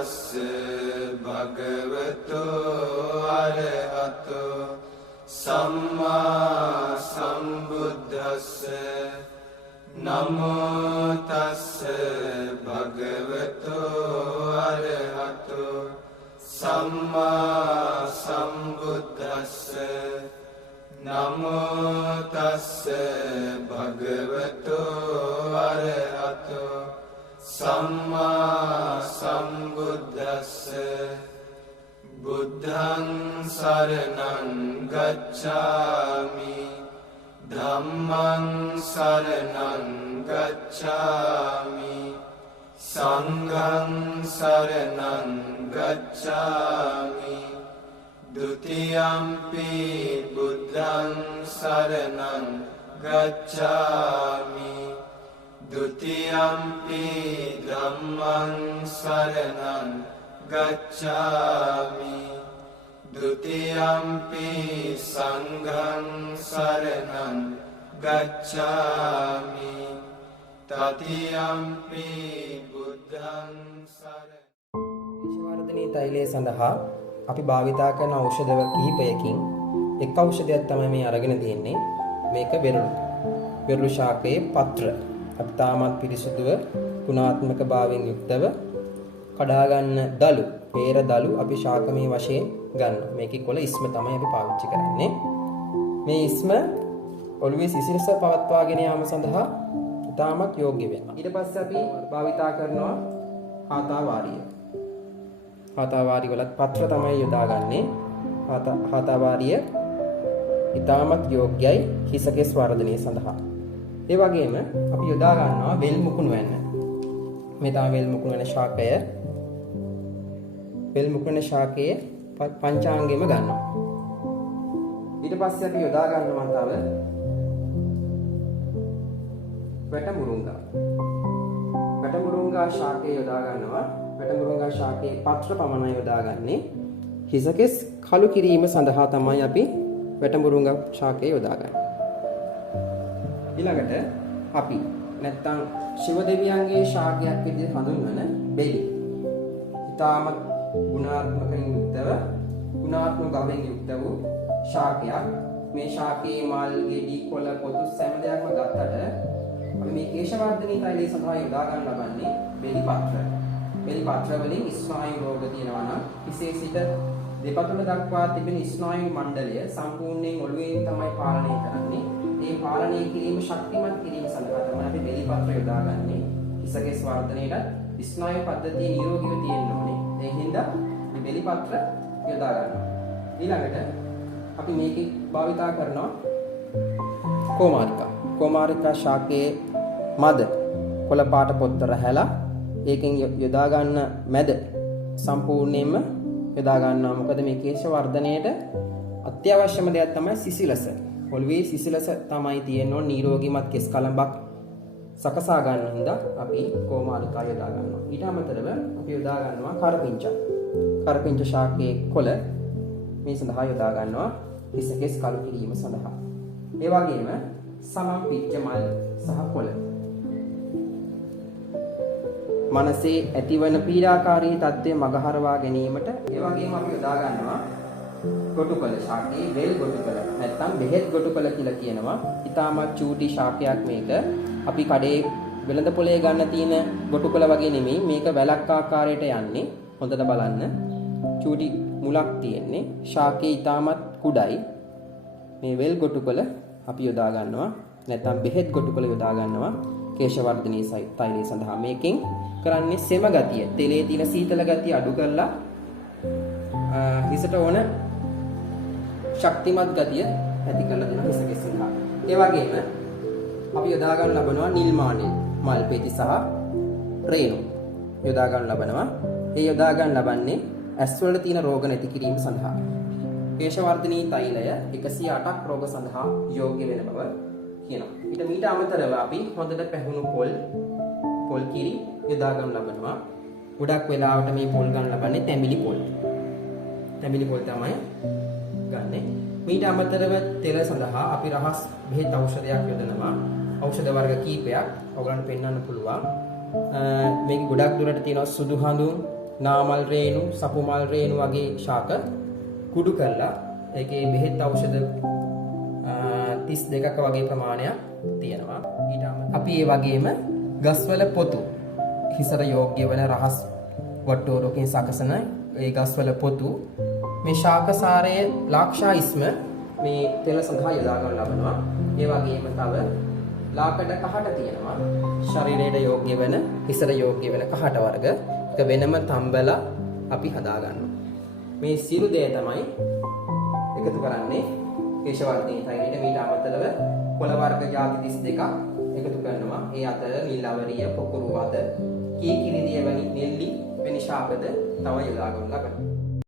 තස්ස භගවතෝ අරහතෝ සම්මා සම්බුද්දස්ස නමෝ තස්ස භගවතෝ අරහතෝ සම්මා සම්බුද්දස්ස නමෝ තස්ස භගවතෝ අරහතෝ සම්මා සම්බුද්දස්ස බුද්ධං සරණං ගච්ඡාමි ධම්මං සරණං ගච්ඡාමි සංඝං සරණං ගච්ඡාමි ဒုတိယံ පි බුද්ධං සරණං ගච්ඡාමි ဒုတိယံ පි ධම්මං සරණං ගච්ඡාමි ဒုတိယံ පි සංඝං සරණං ගච්ඡාමි တတိယံ පි බුද්ධං සරණං දේශවර්ධනී තෛලය සඳහා අපි භාවිතා කරන ඖෂධ කිහිපයකින් එක් ඖෂධයක් තමයි මේ අරගෙන තියෙන්නේ. මේක වෙරළු ශාකයේ පත්‍ර. අපි තාමත් පිරිසුදුව ගුණාත්මක භාවයෙන් යුක්තව කඩා ගන්න දලු, peer දලු අපි ශාකමය වශයෙන් ගන්නවා. මේකේ කොළ ඉස්ම තමයි අපි පාවිච්චි කරන්නේ. මේ ඉස්ම ඔළුවේ සිසිලස පවත්වාගෙන යාම සඳහා තාමත් යෝග්‍ය වෙනවා. ඊට පස්සේ අපි භාවිතා කරනවා හාතාවාරිය. හාතාවාරිය වලත් පත්‍ර තමයි යොදාගන්නේ. හාතාවාරිය ඊටමත් යෝග්‍යයි හිසකෙස් වර්ධනය සඳහා. ඒ වගේම අපි යොදා ගන්නවා වෙල් මුකුණු වෙන. මේ තමයි වෙල් මුකුණු වෙන ශාකය. වෙල් මුකුණු වෙන ශාකයේ පංචාංගෙම ගන්නවා. ඊට පස්සේ අපි යොදා ගන්නවා තව වැටමුරුංගා. වැටමුරුංගා ශාකය යොදා ගන්නවා. වැටමුරුංගා ශාකයේ පත්‍ර පමණයි යොදාගන්නේ. හිසකෙස් කළු කිරීම සඳහා තමයි අපි වැටමුරුංගා ශාකය යොදාගන්නේ. ඊළඟට අපි නැත්තම් ශිව දෙවියන්ගේ ශාකයක් විදිහට හඳුන්වන බෙලි. ඊටමත් ගුණාත්මකයෙන් යුක්තව ගුණාත්මක ගවෙන් යුක්ත වූ ශාකයක්. මේ ශාකයේ මල්, ගෙඩි, කොළ, පොතු සෑම දෙයක්ම ගත්තට අපි මේ කේශවර්ධනී තෛලය සඳහා යොදා ගන්න ලබන්නේ බෙලි පත්‍ර. බෙලි පත්‍ර වලින් ස්නායු රෝග තියෙනවා නම් හිසේ සිට දෙපතුල දක්වා තිබෙන ස්නායු මණ්ඩලය සම්පූර්ණයෙන් ඔළුවෙන් තමයි පාලනය කරන්නේ. මේ පාලනය කිරීම ශක්තිමත් කිරීම සඳහා තමයි අපි බෙලි පත්‍ර යොදාගන්නේ. හිසකෙස් වර්ධනයේට ස්නායු පද්ධතිය නිරෝගීව තියෙන්න ඕනේ. ඒ හින්දා මේ බෙලි පත්‍ර යොදා ගන්නවා. ඊළඟට අපි මේකේ භාවිතා කරනවා කෝමාරිකා. කෝමාරිකා ශාකයේ මද කොළ පාට පොත්තර හැලා ඒකෙන් යොදා ගන්න මැද සම්පූර්ණයෙන්ම යොදා ගන්නවා. මොකද මේ කේශ වර්ධනයේට අත්‍යවශ්‍යම දෙයක් තමයි සිසිලස. ඔළුවේ සිසිලස තමයි තියෙන්න ඕන නිරෝගීමත් කෙස් කලඹක් සකසා ගන්න හින්දා අපි කෝමාරිකා යොදා ගන්නවා. ඊට අමතරව අපි යොදා ගන්නවා කරපිංච. කරපිංච ශාකයේ කොළ මේ සඳහා යොදා ගන්නවා හිසකෙස් කළු කිරීම සඳහා. ඒ වගේම සමම් පිච්ච මල් සහ කොළ. මනසේ ඇතිවන පීඩාකාරී තත්ත්වය මගහරවා ගැනීමට ඒ වගේම අපි යොදා ගන්නවා ගොටුකොළ ශාකයේ වෙල් ගොටුකොළ නැත්නම් බෙහෙත් ගොටුකොළ කියලා කියනවා. ඊටමත් චූටි ශාකයක් මේක. අපි කඩේ වෙළඳ පොලේ ගන්න තියෙන ගොටුකොළ වගේ නෙමෙයි. මේක වැලක් ආකාරයට යන්නේ. හොඳට බලන්න. චූටි මුලක් තියෙන්නේ. ශාකයේ ඊටමත් කුඩයි. මේ වෙල් ගොටුකොළ අපි යොදා ගන්නවා. නැත්නම් බෙහෙත් ගොටුකොළ යොදා ගන්නවා. කේශවර්ධනී තෛලය සඳහා. මේකෙන් කරන්නේ සෙම ගතිය, තෙලේ තියෙන සීතල ගතිය අඩු කරලා හිසට ඕන ශක්තිමත් ගතිය ඇති කරලා දෙන හිසකෙස් සඳහා. ඒ වගේම අපි යොදා ගන්න ලබනවා නිල් මානෙල්, මල් පෙති සහ රේණු යොදා ගන්න ලබනවා. ඒ යොදා ගන්න ලබන්නේ ඇස් වල තියෙන රෝග නැති කිරීම සඳහා. කේශවර්ධනී තෛලය 108ක් රෝග සඳහා යෝග්‍ය වෙන බව කියනවා. ඊට අමතරව අපි හොඳට පැහුණු පොල් කිරි යොදා ගන්න ලබනවා. ගොඩක් වෙලාවට මේ පොල් ගන්න ලබන්නේ තැඹිලි පොල්. තැඹිලි පොල් තමයි ගන්නෙ. ඊට අමතරව තෙල සඳහා අපි රහස් බෙහෙත් ඖෂධයක් යොදනවා. ඖෂධ වර්ග කීපයක් ඔයගලන්ට පෙන්වන්න පුළුවන්. මේක ගොඩක් දුරට තියෙනවා සුදු හඳුන්, නාමල් රේණු, සපු මල් රේණු වගේ ශාක කුඩු කරලා ඒකේ බෙහෙත් ඖෂධ 32ක වගේ ප්‍රමාණයක් තියෙනවා. ඊට අපි ඒ වගේම ගස්වල පොතු හිසට යෝග්‍ය වෙන රහස් වට්ටෝරකින් සකසන ඒ ගස්වල පොතු මේ ශාකසාරයේ ලාක්ෂායිස්ම මේ තෙල සඳහා යොදා ගන්න ලබනවා. ඒ වගේම තව ලාකඩ කහට තියෙනවා. ශරීරයට යෝග්‍ය වෙන, හිසට යෝග්‍ය වෙන කහට වර්ග. ඒක වෙනම තම්බලා අපි හදා ගන්නවා. මේ සියලු දේ තමයි එකතු කරන්නේ කේශවර්ධිනී තෛලයට. මීට අමතරව කොළ වර්ග ಜಾති 32ක් එකතු කරනවා. ඒ අතර නිල්වරිය, පොකුරු වද, කීකිරිදිය වැනි නෙල්ලි වැනි ශාකද තව යොදා ගන්න ලබනවා.